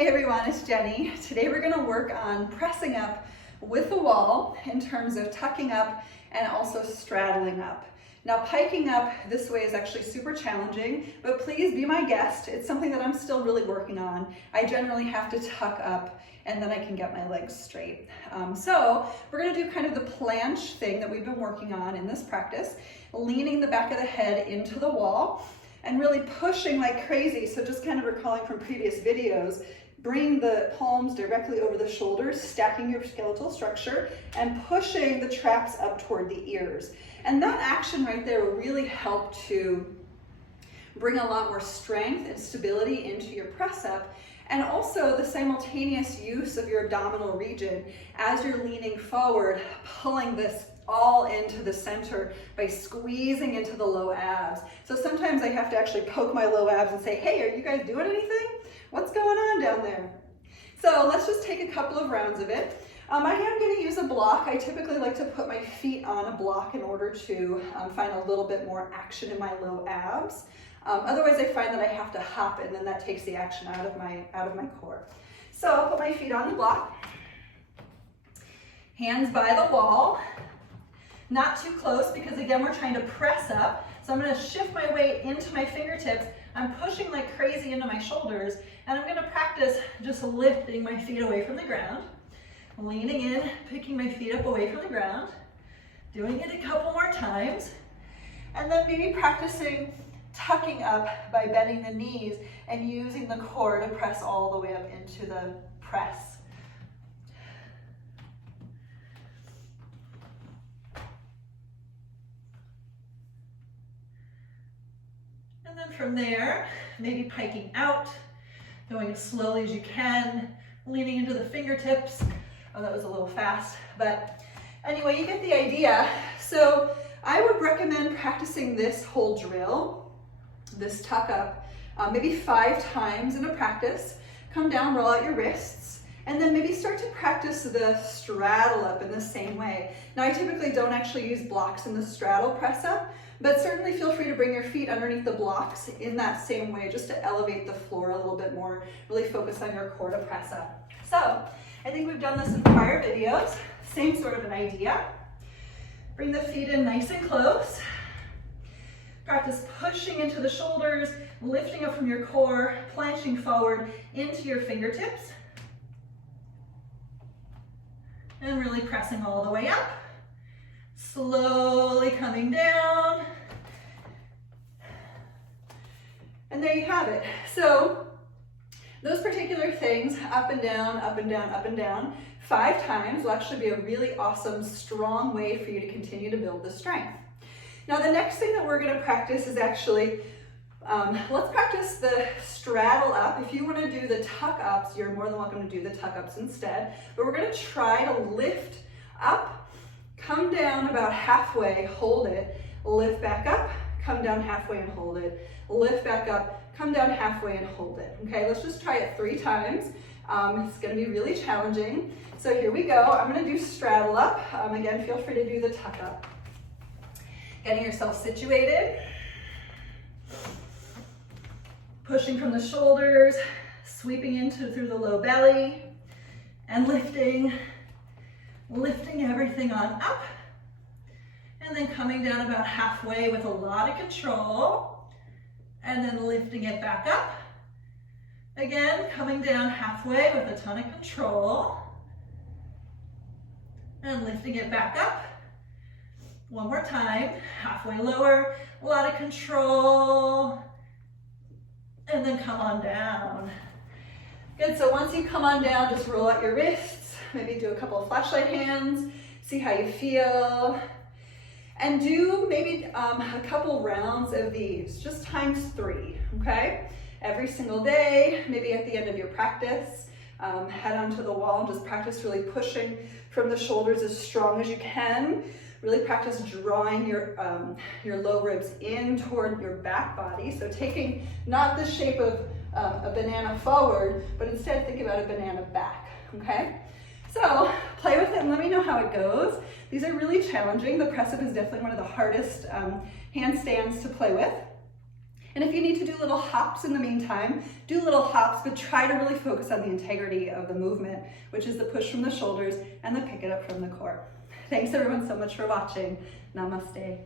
Hey everyone, it's Jenny. Today we're going to work on pressing up with the wall in terms of tucking up and also straddling up. Now piking up this way is actually super challenging, but please be my guest. It's something that I'm still really working on. I generally have to tuck up and then I can get my legs straight. So we're going to do kind of the planche thing that we've been working on in this practice, leaning the back of the head into the wall and really pushing like crazy. So just kind of recalling from previous videos, bring the palms directly over the shoulders, stacking your skeletal structure and pushing the traps up toward the ears. And that action right there will really help to bring a lot more strength and stability into your press up, and also the simultaneous use of your abdominal region as you're leaning forward, pulling this all into the center by squeezing into the low abs. So sometimes I have to actually poke my low abs and say, hey, are you guys doing anything? What's going on down there? So let's just take a couple of rounds of it. I am going to use a block. I typically like to put my feet on a block in order to find a little bit more action in my low abs. Otherwise I find that I have to hop and then that takes the action out of my core. So I'll put my feet on the block, hands by the wall. Not too close because again, we're trying to press up. So I'm going to shift my weight into my fingertips. I'm pushing like crazy into my shoulders and I'm going to practice just lifting my feet away from the ground, leaning in, picking my feet up away from the ground, doing it a couple more times, and then maybe practicing tucking up by bending the knees and using the core to press all the way up into the press. And then from there, maybe piking out, going as slowly as you can, leaning into the fingertips. Oh, that was a little fast, but anyway, you get the idea. So I would recommend practicing this whole drill, this tuck up, maybe 5 times in a practice. Come down, roll out your wrists, and then maybe start to practice the straddle up in the same way. Now I typically don't actually use blocks in the straddle press up, but certainly feel free to bring your feet underneath the blocks in that same way just to elevate the floor a little bit more, really focus on your core to press up. So I think we've done this in prior videos, same sort of an idea. Bring the feet in nice and close. Practice pushing into the shoulders, lifting up from your core, planching forward into your fingertips, and really pressing all the way up. Slowly coming down. And there you have it. So those particular things, up and down, up and down, up and down, 5 times will actually be a really awesome, strong way for you to continue to build the strength. Now the next thing that we're going to practice is actually, let's practice the straddle up. If you want to do the tuck ups, you're more than welcome to do the tuck ups instead. But we're going to try to lift up, come down about halfway, hold it, lift back up, come down halfway and hold it, lift back up, come down halfway and hold it. Okay, let's just try it 3 times. It's going to be really challenging. So here we go. I'm going to do straddle up. Again, feel free to do the tuck up. Getting yourself situated. Pushing from the shoulders, sweeping into through the low belly, and lifting everything on up, and then coming down about halfway with a lot of control, and then lifting it back up. Again, coming down halfway with a ton of control, and lifting it back up. One more time, halfway lower, a lot of control, and then come on down. Good, so once you come on down, just roll out your wrists, maybe do a couple of flashlight hands, see how you feel, and do maybe a couple rounds of these, just times 3, okay? Every single day, maybe at the end of your practice, head onto the wall and just practice really pushing from the shoulders as strong as you can. Really practice drawing your low ribs in toward your back body. So taking not the shape of a banana forward, but instead think about a banana back, okay? So play with it and let me know how it goes. These are really challenging. The press up is definitely one of the hardest handstands to play with. And if you need to do little hops in the meantime, do little hops, but try to really focus on the integrity of the movement, which is the push from the shoulders and the pick it up from the core. Thanks everyone so much for watching. Namaste.